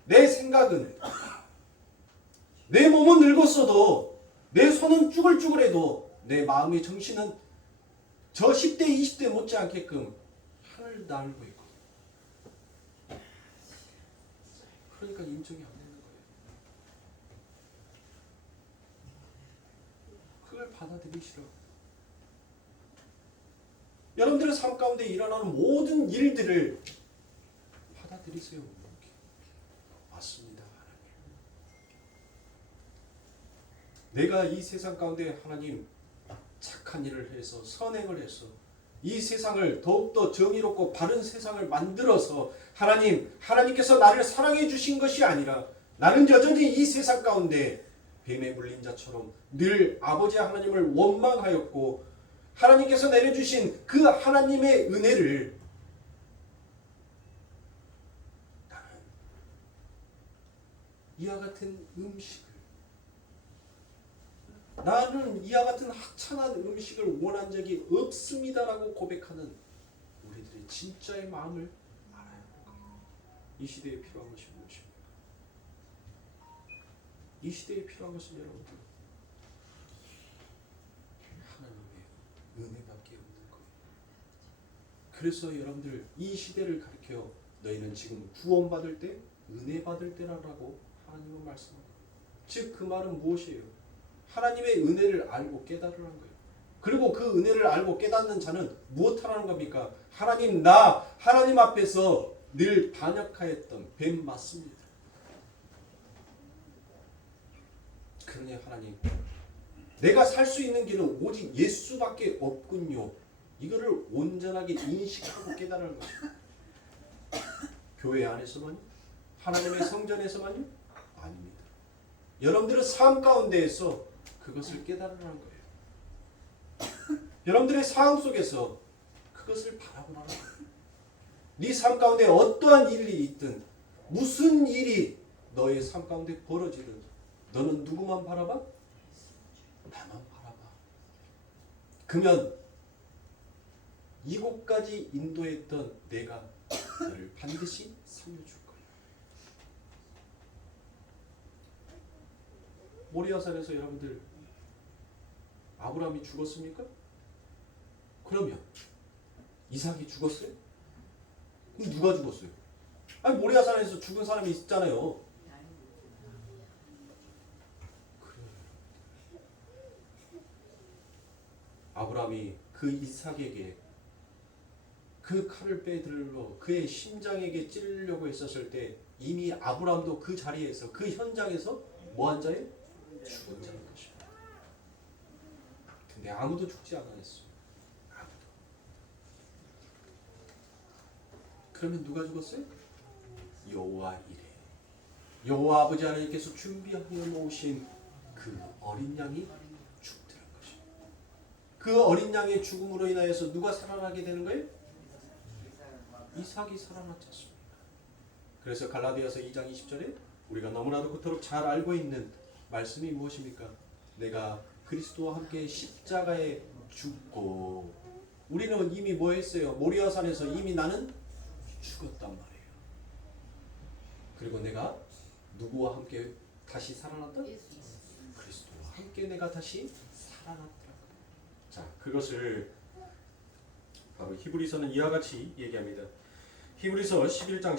내 생각은, 내 몸은 늙었어도, 내 손은 쭈글쭈글해도 내 마음의 정신은 저 10대, 20대 못지않게끔 하늘 날고 있고. 그러니까 인정이 안 되는 거예요. 그걸 받아들이시라고. 여러분들의 삶 가운데 일어나는 모든 일들을 받아들이세요. 맞습니다. 하나님. 내가 이 세상 가운데 하나님 착한 일을 해서 선행을 해서 이 세상을 더욱더 정의롭고 바른 세상을 만들어서 하나님께서 나를 사랑해 주신 것이 아니라 나는 여전히 이 세상 가운데 뱀에 물린 자처럼 늘 아버지 하나님을 원망하였고 하나님께서 내려주신 그 하나님의 은혜를 나는 이와 같은 음식을 나는 이와 같은 하찮은 음식을 원한 적이 없습니다라고 고백하는 우리들의 진짜의 마음을 알아야 합니다. 이 시대에 필요한 것이 무엇입니까? 이 시대에 필요한 것은 여러분들 하나님의 은혜밖에 없는 거예요. 그래서 여러분들 이 시대를 가리켜 너희는 지금 구원받을 때 은혜 받을 때라고 하나님은 말씀합니다. 즉 그 말은 무엇이에요? 하나님의 은혜를 알고 깨달으라는 거예요. 그리고 그 은혜를 알고 깨닫는 자는 무엇하라는 겁니까? 하나님 앞에서 늘 반역하였던 뱀 맞습니다. 그러니 하나님, 내가 살 수 있는 길은 오직 예수밖에 없군요. 이거를 온전하게 인식하고 깨달으는 것입니다. 교회 안에서만요? 하나님의 성전에서만요? 아닙니다. 여러분들은 삶 가운데에서 그것을 깨달으라는 거예요. 여러분들의 삶 속에서 그것을 바라보라는 거예요. 네 삶 가운데 어떠한 일이 있든 무슨 일이 너의 삶 가운데 벌어지든 너는 누구만 바라봐? 나만 바라봐. 그러면 이곳까지 인도했던 내가 너를 반드시 살려줄 거야. 모리아산에서 여러분들 아브라함이 죽었습니까? 그러면 이삭이 죽었어요? 그럼 누가 죽었어요? 아니 모리아산에서 죽은 사람이 있잖아요. 아브라함이 그 이삭에게 그 칼을 빼들러 그의 심장에게 찌르려고 했었을 때 이미 아브라함도 그 자리에서 그 현장에서 뭐한 자예요? 죽은 자인 것입니다. 근데 아무도 죽지 않았어요. 아무도. 그러면 누가 죽었어요? 여호와 이레. 여호와 아버지 하나님께서 준비하여 놓으신 그 어린 양이 죽더란 것입니다. 그 어린 양의 죽음으로 인하여서 누가 살아나게 되는 거예요? 이삭이 살아났지 않습니까? 그래서 갈라디아서 2장 20절에 우리가 너무나도 그토록 잘 알고 있는 말씀이 무엇입니까? 내가 그리스도와 함께 십자가에 죽고 우리는 이미 뭐 했어요? 모리아산에서 이미 나는 죽었단 말이에요. 그리고 내가 누구와 함께 다시 살아났다? 그리스도와 함께 내가 다시 살아났다. 자, 그것을 바로 히브리서는 이와 같이 얘기합니다. 히브리서 11장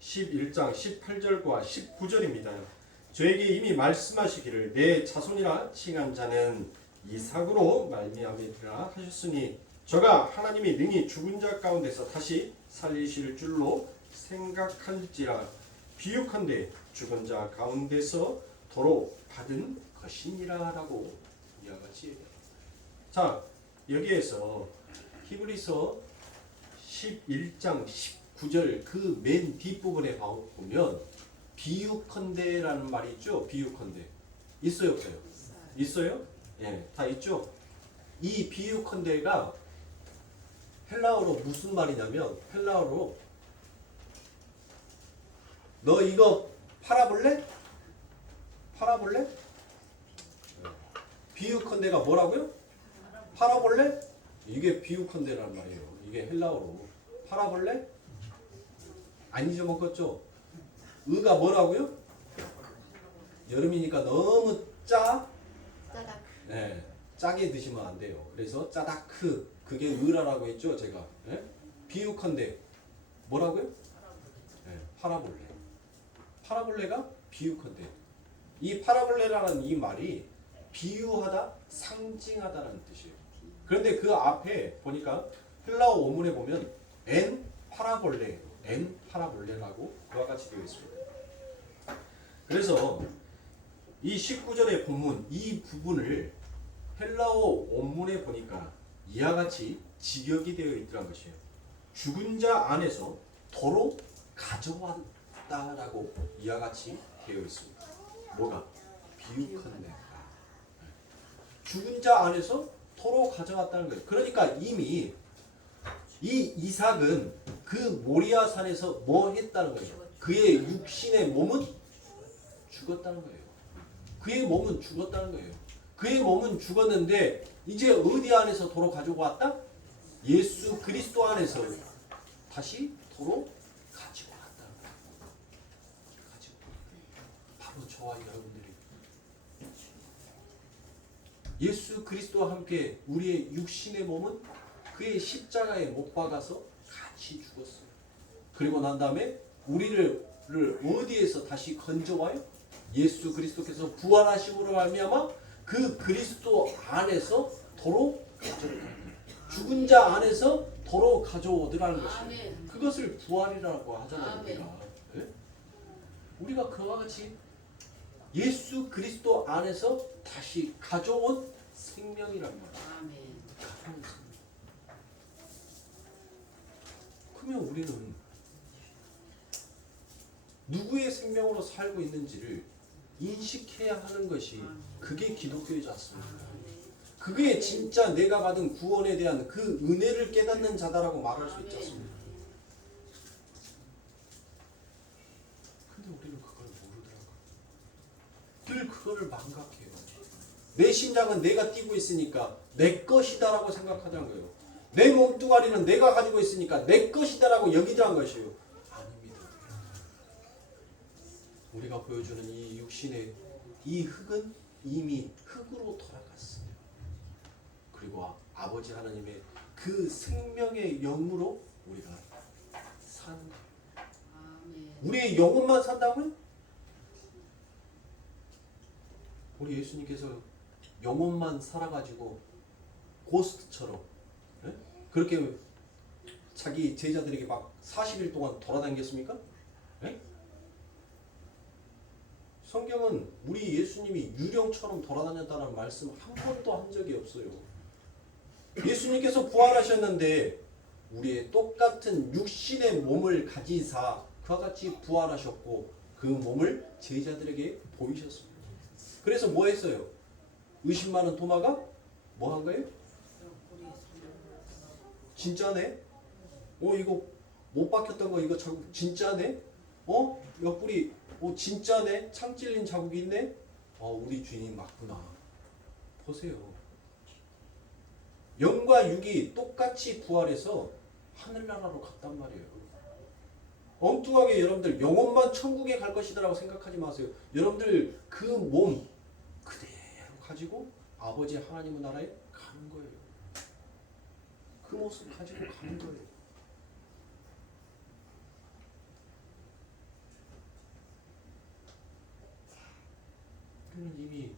18절과 19절입니다. 저에게 이미 말씀하시기를 내 자손이라 칭한 자는 이삭으로 말미암으리라 하셨으니 저가 하나님이 능히 죽은 자 가운데서 다시 살리실 줄로 생각한지라 비유컨대 죽은 자 가운데서 도로 받은 것이니라 라고 이와 같이 얘기합니다. 자, 여기에서 히브리서 11장 19절 그 맨 뒷부분에 보면 비유컨대라는 말이 있죠. 비유컨대. 있어요, 없어요? 있어요? 예, 다 있죠. 이 비유컨대가 헬라어로 무슨 말이냐면 헬라어로 너 이거 팔아볼래? 팔아볼래? 비유컨대가 뭐라고요? 팔아볼래? 이게 비유컨대라는 말이에요. 이게 헬라어로 팔아볼래? 안 잊어먹었죠? 의가 뭐라고요? 여름이니까 너무 짜다. 네, 짜게 드시면 안 돼요. 그래서 짜다크 그게 의라라고 했죠, 제가. 네? 비유컨대 뭐라고요? 네, 파라볼레. 파라볼레가 비유컨대. 이 파라볼레라는 이 말이 비유하다, 상징하다라는 뜻이에요. 그런데 그 앞에 보니까 헬라어 원문에 보면 엔 파라볼레, 엔 파라볼레라고 그와 같이 되어 있습니다. 그래서 이 19절의 본문 이 부분을 헬라어 원문에 보니까 이와 같이 직역이 되어 있더란 것이에요. 죽은 자 안에서 도로 가져왔다라고 이와 같이 되어 있습니다. 뭐가? 비유컨대. 죽은 자 안에서 도로 가져왔다는 거예요. 그러니까 이미 이 이삭은 그 모리아 산에서 뭐 했다는 거예요? 그의 육신의 몸은 죽었다는 거예요. 그의 몸은 죽었다는 거예요. 그의 몸은 죽었는데 이제 어디 안에서 도로 가지고 왔다? 예수 그리스도 안에서 다시 도로 가지고 왔다는 거예요. 가지고 바로 저와 여러분들이 예수 그리스도와 함께 우리의 육신의 몸은 그의 십자가에 못 박아서 같이 죽었어요. 그리고 난 다음에 우리를 어디에서 다시 건져와요? 예수 그리스도께서 부활하심으로 말미암아 그 그리스도 안에서 도로 가져오더라. 죽은 자 안에서 도로 가져오더라는 것이에요. 그것을 부활이라고 하잖아요. 우리가. 네? 우리가 그와 같이 예수 그리스도 안에서 다시 가져온 생명이란 말이에요. 그러면 우리는 누구의 생명으로 살고 있는지를 인식해야 하는 것이 그게 기독교이지 않습니까? 그게 진짜 내가 받은 구원에 대한 그 은혜를 깨닫는 자다라고 말할 수 있지 않습니까? 근데 우리는 그걸 모르더라고요. 늘 그거를 망각해요. 내 심장은 내가 뛰고 있으니까 내 것이다라고 생각하더란 거예요. 내 몸뚱아리는 내가 가지고 있으니까 내 것이다라고 여기더란 것이에요. 아닙니다. 우리가 보여주는 이 육신의 이 흙은 이미 흙으로 돌아갔어요. 그리고 아버지 하나님의 그 생명의 영으로 우리가 사는 거예요. 우리의 영혼만 산다고요? 우리 예수님께서 영혼만 살아가지고 고스트처럼 네? 그렇게 자기 제자들에게 막 40일 동안 돌아다녔습니까? 네? 성경은 우리 예수님이 유령처럼 돌아다녔다는 말씀 한 번도 한 적이 없어요. 예수님께서 부활하셨는데 우리의 똑같은 육신의 몸을 가지사 그와 같이 부활하셨고 그 몸을 제자들에게 보이셨습니다. 그래서 뭐 했어요? 의심 많은 도마가 뭐 한 거예요? 진짜네? 이거 못 박혔던 거 이거 진짜네? 옆구리 진짜네? 창 찔린 자국이 있네? 우리 주인이 맞구나. 보세요. 영과 육이 똑같이 부활해서 하늘나라로 갔단 말이에요. 엉뚱하게 여러분들 영혼만 천국에 갈 것이다라고 생각하지 마세요. 여러분들 그 몸 그대로 가지고 아버지 하나님의 나라에 가는 거예요. 그 모습 가지고 가는 거예요. 우리는 이미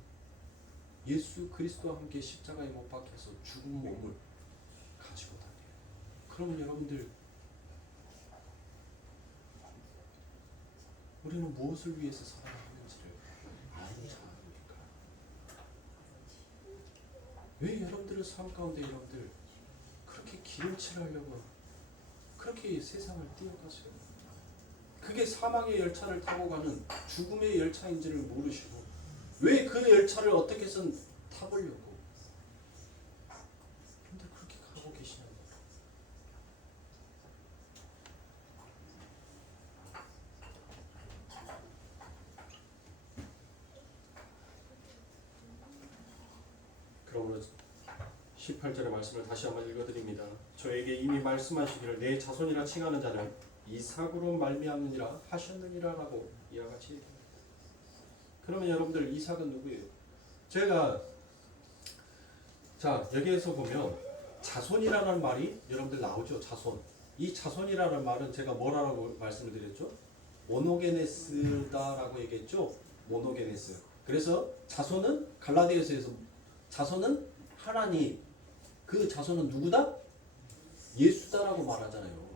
예수 그리스도와 함께 십자가에 못 박혀서 죽은 몸을 가지고 다녀요. 그러면 여러분들 우리는 무엇을 위해서 살아가는지를 아는 자 아닙니까? 왜 여러분들의 삶 가운데 여러분들 그렇게 기름칠 하려고 그렇게 세상을 뛰어가세요? 그게 사망의 열차를 타고 가는 죽음의 열차인지를 모르시고 왜 그 열차를 어떻게 해선 타보려고 근데 그렇게 가고 계시냐고. 그러므로 18절의 말씀을 다시 한번 읽어드립니다. 저에게 이미 말씀하시기를 내 자손이라 칭하는 자는 이삭으로 말미암느니라 하셨느니라라고 이와 같이 얘기합니다. 그러면 여러분들 이삭은 누구예요? 제가 자 여기에서 보면 자손이라는 말이 여러분들 나오죠. 자손. 이 자손이라는 말은 제가 뭐라고 말씀을 드렸죠? 모노게네스다라고 얘기했죠. 모노게네스. 그래서 자손은 갈라디아서에서 자손은 하나님. 그 자손은 누구다? 예수다라고 말하잖아요.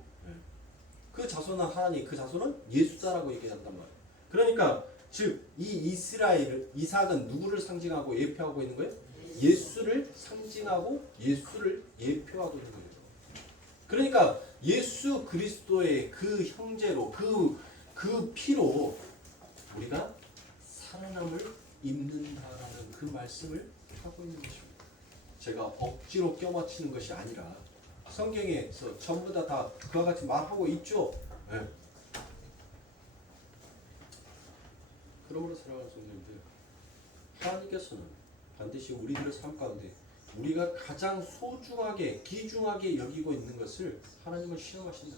그 자손은 하나님, 그 자손은 예수다라고 얘기한단 말이에요. 그러니까 즉 이 이스라엘, 이삭은 누구를 상징하고 예표하고 있는 거예요? 예수를 상징하고 예수를 예표하고 있는 거예요. 그러니까 예수 그리스도의 그 형제로 그 피로 우리가 살아남을 입는다라는 그 말씀을 하고 있는 것입니다. 제가 억지로 껴맞추는 것이 아니라 성경에서 전부 다 그와 같이 말하고 있죠. 네. 그러므로 사랑하는 성도님들, 하나님께서는 반드시 우리들의 삶 가운데 우리가 가장 소중하게 귀중하게 여기고 있는 것을 하나님은 시험하신다.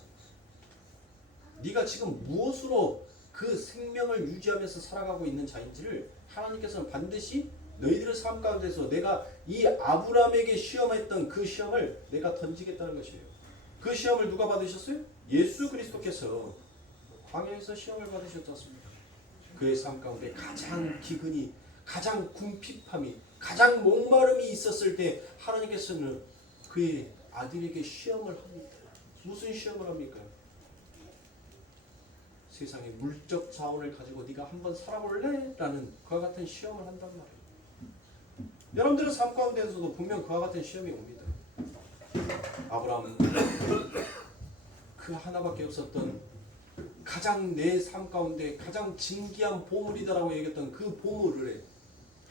네가 지금 무엇으로 그 생명을 유지하면서 살아가고 있는 자인지를 하나님께서는 반드시 너희들의 삶 가운데서 내가 이 아브라함에게 시험했던 그 시험을 내가 던지겠다는 것이에요. 그 시험을 누가 받으셨어요? 예수 그리스도께서 광야에서 시험을 받으셨지 않습니까? 그의 삶 가운데 가장 기근이, 가장 궁핍함이, 가장 목마름이 있었을 때 하나님께서는 그의 아들에게 시험을 합니다. 무슨 시험을 합니까? 세상의 물적 자원을 가지고 네가 한번 살아볼래? 라는 그와 같은 시험을 한단 말이에요. 여러분들의 삶 가운데서도 분명 그와 같은 시험이 옵니다. 아브라함은 그 하나밖에 없었던 가장 내 삶 가운데 가장 진귀한 보물이다라고 얘기했던 그 보물을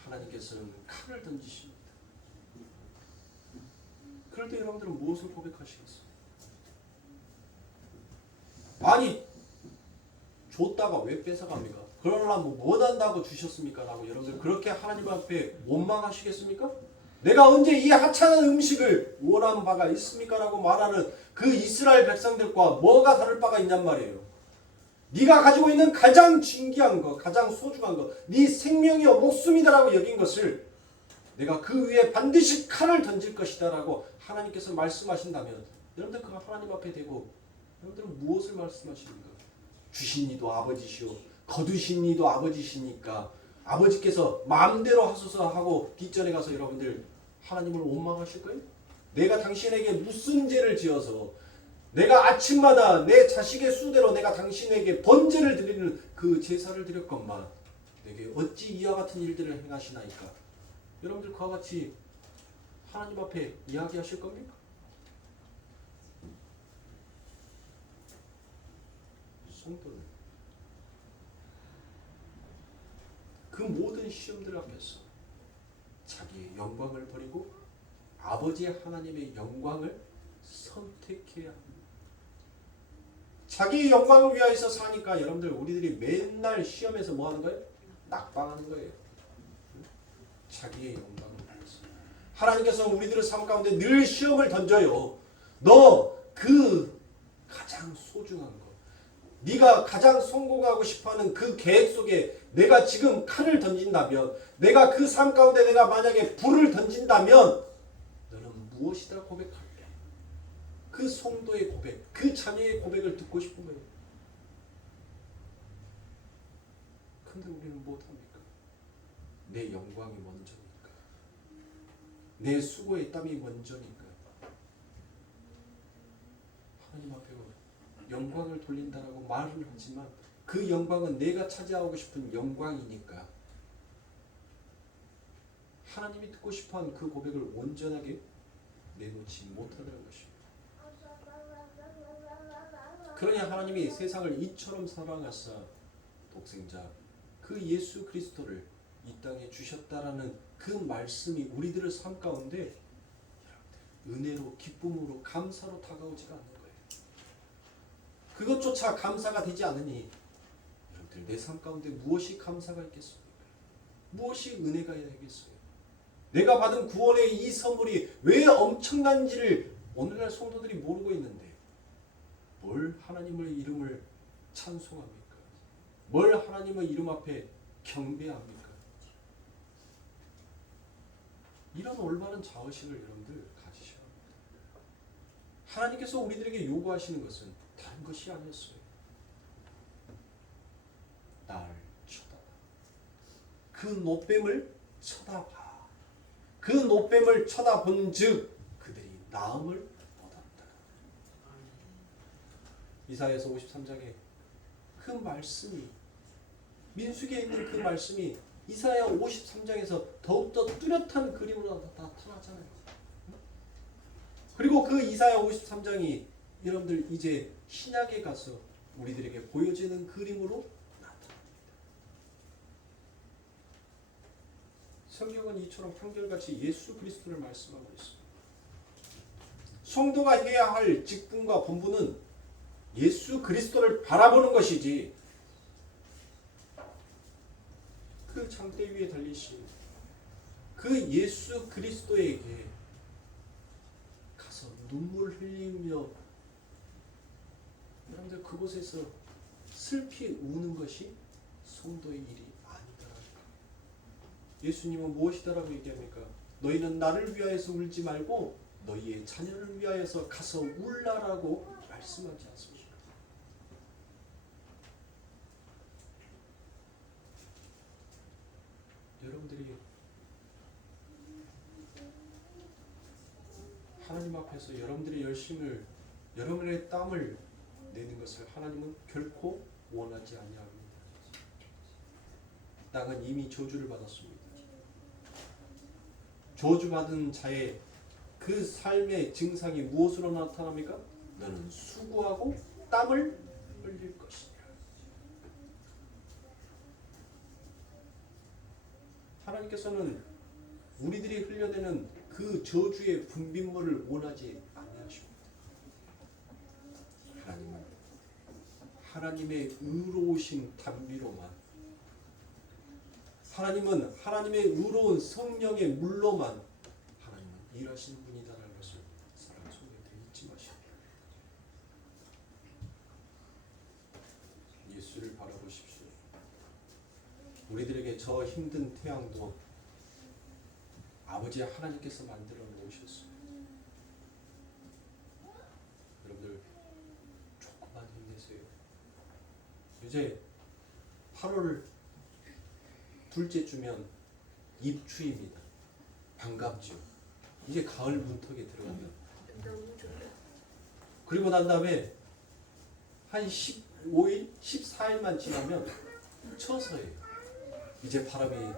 하나님께서는 칼을 던지십니다. 그럴 때 여러분들은 무엇을 고백하시겠어요? 아니 줬다가 왜 뺏어갑니까? 그러려면 뭐 한다고 주셨습니까? 라고 여러분들 그렇게 하나님 앞에 원망하시겠습니까? 내가 언제 이 하찮은 음식을 원한 바가 있습니까? 라고 말하는 그 이스라엘 백성들과 뭐가 다를 바가 있냔 말이에요. 네가 가지고 있는 가장 진귀한 것, 가장 소중한 것, 네 생명이요 목숨이다라고 여긴 것을 내가 그 위에 반드시 칼을 던질 것이다 라고 하나님께서 말씀하신다면 여러분들 그 하나님 앞에 대고 여러분들은 무엇을 말씀하십니까? 주신 이도 아버지시오 거두신 이도 아버지시니까 아버지께서 마음대로 하소서 하고 뒷전에 가서 여러분들 하나님을 원망하실 거예요? 내가 당신에게 무슨 죄를 지어서 내가 아침마다 내 자식의 수대로 내가 당신에게 번제를 드리는 그 제사를 드렸건만 내게 어찌 이와 같은 일들을 행하시나이까? 여러분들 그와 같이 하나님 앞에 이야기하실 겁니까? 성도는 그 모든 시험들 앞에서 자기의 영광을 버리고 아버지의 하나님의 영광을 선택해야 합니다. 자기의 영광을 위하여서 사니까 여러분들 우리들이 맨날 시험에서 뭐 하는 거예요? 낙방하는 거예요. 자기의 영광을 위해서. 하나님께서 우리들의 삶 가운데 늘 시험을 던져요. 너 그 가장 소중한 거, 네가 가장 성공하고 싶어하는 그 계획 속에 내가 지금 칼을 던진다면, 내가 그 삶 가운데 내가 만약에 불을 던진다면 너는 무엇이다 고백할게. 그 성도의 고백, 그 자녀의 고백을 듣고 싶은 거예요. 근데 우리는 못합니까? 내 영광이 먼저니까, 내 수고의 땀이 먼저니까 하나님 앞에 영광을 돌린다라고 말을 하지만 그 영광은 내가 차지하고 싶은 영광이니까 하나님이 듣고 싶어한 그 고백을 온전하게 내놓지 못하는 것입니다. 그러니 하나님이 세상을 이처럼 사랑하사 독생자 그 예수 그리스도를 이 땅에 주셨다라는 그 말씀이 우리들의 삶 가운데 은혜로 기쁨으로 감사로 다가오지가 않는 거예요. 그것조차 감사가 되지 않으니 여러분들 내 삶 가운데 무엇이 감사가 있겠습니까? 무엇이 은혜가 있겠어요? 내가 받은 구원의 이 선물이 왜 엄청난지를 오늘날 성도들이 모르고 있는데 뭘 하나님의 이름을 찬송합니까? 뭘 하나님의 이름 앞에 경배합니까? 이런 올바른 자의식을 여러분들 가지셔야 합니다. 하나님께서 우리들에게 요구하시는 것은 다른 것이 아니었어요. 날 쳐다봐. 그 노뱀을 쳐다봐. 그 노뱀을 쳐다본 즉 그들이 나음을 얻었다. 이사야서 53장에 그 말씀이 민수기에 있는 그 말씀이 이사야 53장에서 더욱더 뚜렷한 그림으로 나타나잖아요. 그리고 그 이사야 53장이 여러분들 이제 신약에 가서 우리들에게 보여지는 그림으로 나타납니다. 성경은 이처럼 한결같이 예수 그리스도를 말씀하고 있습니다. 성도가 해야 할 직분과 본분은 예수 그리스도를 바라보는 것이지 그 장대 위에 달리신 그 예수 그리스도에게 가서 눈물 흘리며 여러분들 그곳에서 슬피 우는 것이 성도의 일이 아니다라는 거예요. 예수님은 무엇이다라고 얘기합니까? 너희는 나를 위하여서 울지 말고 너희의 자녀를 위하여서 가서 울라라고 말씀하지 않습니까? 여러분들이 하나님 앞에서 여러분들의 열심을 여러분의 땀을 내는 것을 하나님은 결코 원하지 아니합니다. 땅은 이미 저주를 받았습니다. 저주받은 자의 그 삶의 증상이 무엇으로 나타납니까? 너는 수고하고 땀을 흘릴 것이다. 하나님께서는 우리들이 흘려내는 그 저주의 분빗물을 원하지 아니하십니다. 하나님은 하나님의 의로우신 단비로만, 하나님은 하나님의 의로운 성령의 물로만 하나님은 일하시는 분이다라는 것을 사랑 속에 잊지 마십시오. 예수를 바라보십시오. 우리들에게 저 힘든 태양도 아버지 하나님께서 만들어 놓으셨어요. 여러분들 조금만 힘내세요. 이제 8월 둘째 주면 입추입니다. 반갑죠. 이제 가을 문턱에 들어가면 그리고 난 다음에 한 15일, 14일만 지나면 처서예요. 이제 바람이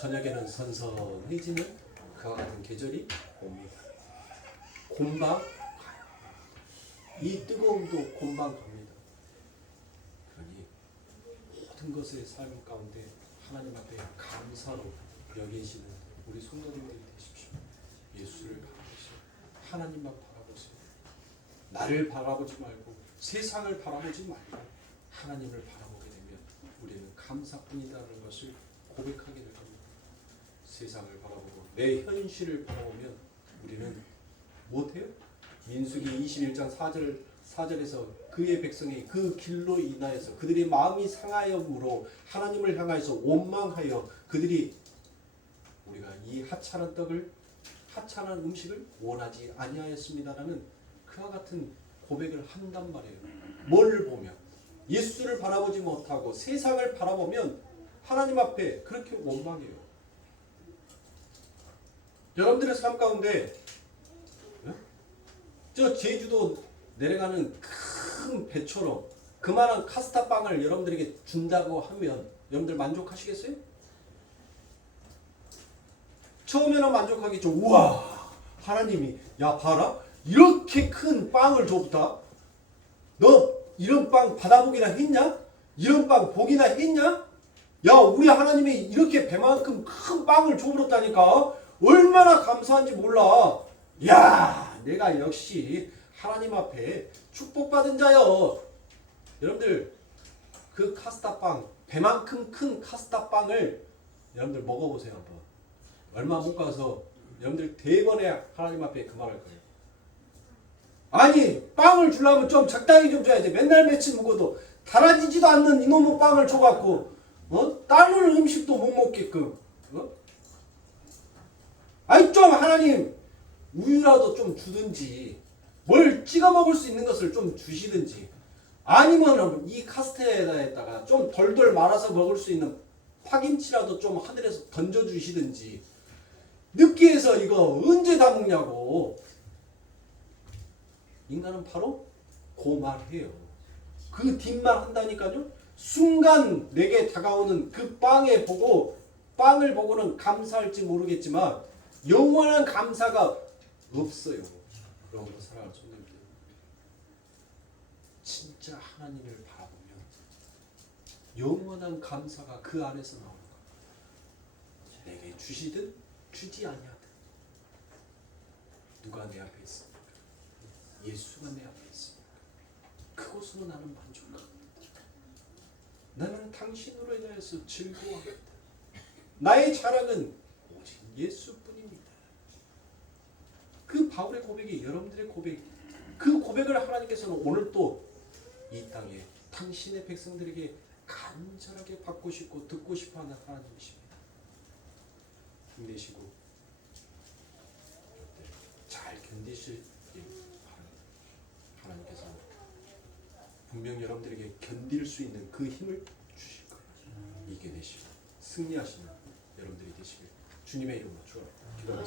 저녁에는 선선해지는 그와 같은 계절이 옵니다. 곰방 가요. 이 뜨거움도 곰방 갑니다. 그러니 모든 것의 삶 가운데 하나님 앞에 감사로 여기시는 우리 성도님들이 되십시오. 예수를 바라보세요. 하나님만 바라보세요. 나를 바라보지 말고 세상을 바라보지 말고 하나님을 바라보게 되면 우리는 감사뿐이다라는 것을 고백하게 될 겁니다. 세상을 바라보고 내 현실을 바라보면 우리는 못해요? 민수기 21장 4절에서 그의 백성이 그 길로 인하여서 그들의 마음이 상하여므로 하나님을 향하여서 원망하여 그들이 우리가 이 하찮은 떡을 하찮은 음식을 원하지 아니하였습니다라는 그와 같은 고백을 한단 말이에요. 뭘 보면 예수를 바라보지 못하고 세상을 바라보면 하나님 앞에 그렇게 원망해요. 여러분들의 삶 가운데 저 제주도 내려가는 큰 배처럼 그만한 카스타빵을 여러분들에게 준다고 하면 여러분들 만족하시겠어요? 처음에는 만족하겠죠. 우와, 하나님이 야 봐라, 이렇게 큰 빵을 줬다. 너 이런 빵 받아보기나 했냐? 이런 빵 보기나 했냐? 야, 우리 하나님이 이렇게 배만큼 큰 빵을 줘버렸다니까. 얼마나 감사한지 몰라. 야, 내가 역시 하나님 앞에 축복받은 자여. 여러분들 그 카스타빵, 배만큼 큰 카스타빵을 여러분들 먹어보세요 한번. 얼마 못 가서 여러분들 대번에 하나님 앞에 그 말할 거예요. 아니, 빵을 주려면 좀 적당히 좀 줘야지. 맨날 며칠 먹어도 달아지지도 않는 이놈의 빵을 줘갖고 다른 음식도 못 먹게끔. 아니 좀 하나님 우유라도 좀 주든지 뭘 찍어 먹을 수 있는 것을 좀 주시든지, 아니면 이 카스테라에다가 좀 덜덜 말아서 먹을 수 있는 파김치라도 좀 하늘에서 던져주시든지. 느끼해서 이거 언제 다 먹냐고. 인간은 바로 그 말해요. 그 뒷말 한다니까요. 순간 내게 다가오는 그 빵을 보고는 감사할지 모르겠지만 영원한 감사가 없어요. 그러므로 사랑하는 손님들, 진짜 하나님을 바라보면 영원한 감사가 그 안에서 나오는 거예요. 내게 주시든 주지 아니하든. 누가 내 앞에 있습니까? 예수가 내 앞에 있습니까? 그곳으로 나는 만족합니다. 나는 당신으로 인하여서 즐거워합니다. 나의 자랑은 오직 예수뿐입니다. 그 바울의 고백이 여러분들의 고백, 그 고백을 하나님께서는 오늘 또 이 땅에 당신의 백성들에게 간절하게 받고 싶고 듣고 싶어하는 하나님이십니다. 힘내시고 잘 견디실 바랍니다. 하나님께서 분명 여러분들에게 견딜 수 있는 그 힘을 주실 거예요. 이겨내시고 승리하시는 여러분들이 되시길 주님의 이름으로 축원합니다. 기도하겠습니다.